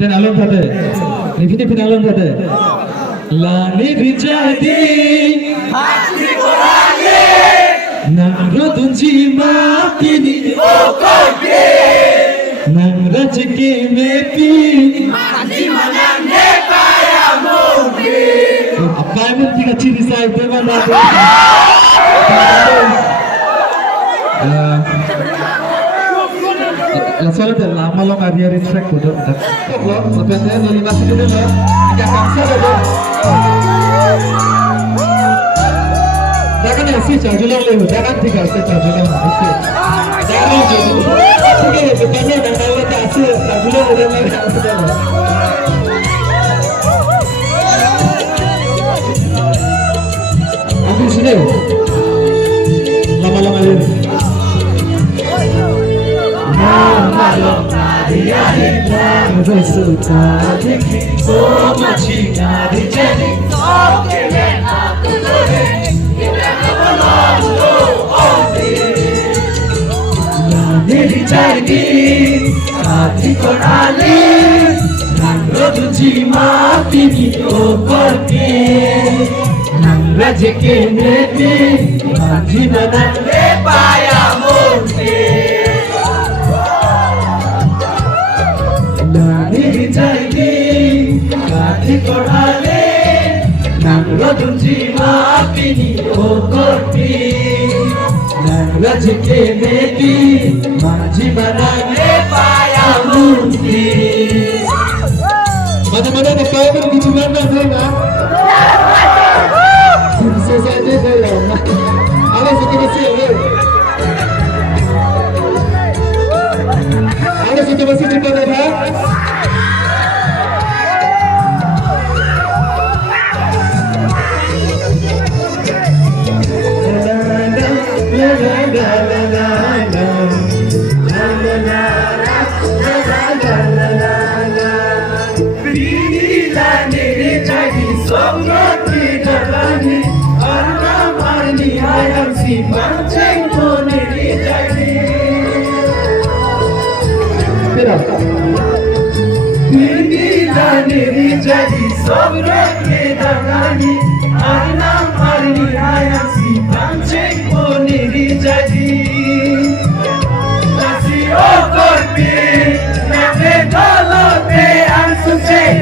Dan alon thade. Nifini fin alon thade. Lani rijadi. Hati korale. Nangro dunji matini okoke. Nangra jike mepi. Mati manane kaya moke. Apa yang tiga ciri saya itu mana? Soalnya lama lo nggak biarin track bodoh. Lo, sebenarnya lo nasi dulu lo. Tiga kamsa bodoh. Jangan ऐसे charger ले हो, jangan tiga ऐसे charger ले ऐसे. Jangan jadi. Tiga itu banyak dan kalau tak ऐसे charger ले ले ऐसे. Ambil sini. Lama-lama le. Hati korale, nangro dunji matini okoke, nangra jeke mepi, maji manane paya monte. Nani jagi, hati korale, nangro dunji matini okoke. Nangra jeke mepi, maji manane paya munti. Mana-mana nak kaya pun gitu mana saya nak. Susah saja saya. Alas itu masih ada. Alas itu masih cepat ada. Jadi sobra ke dagani, arna marni ayam si